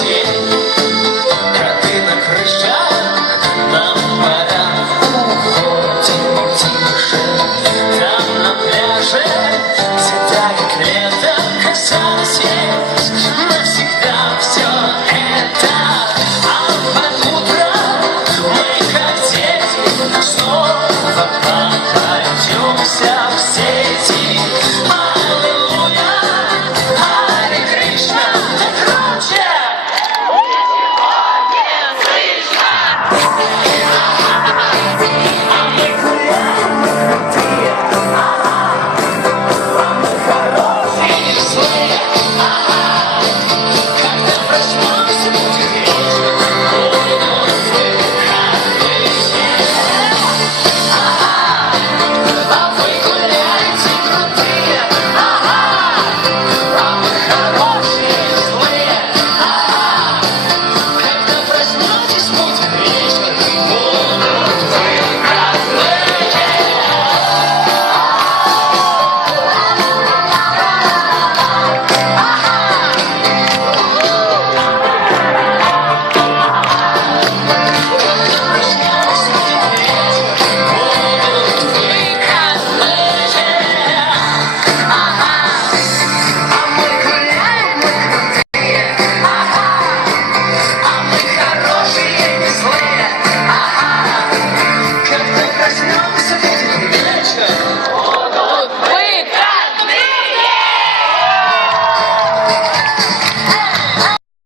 Yeah.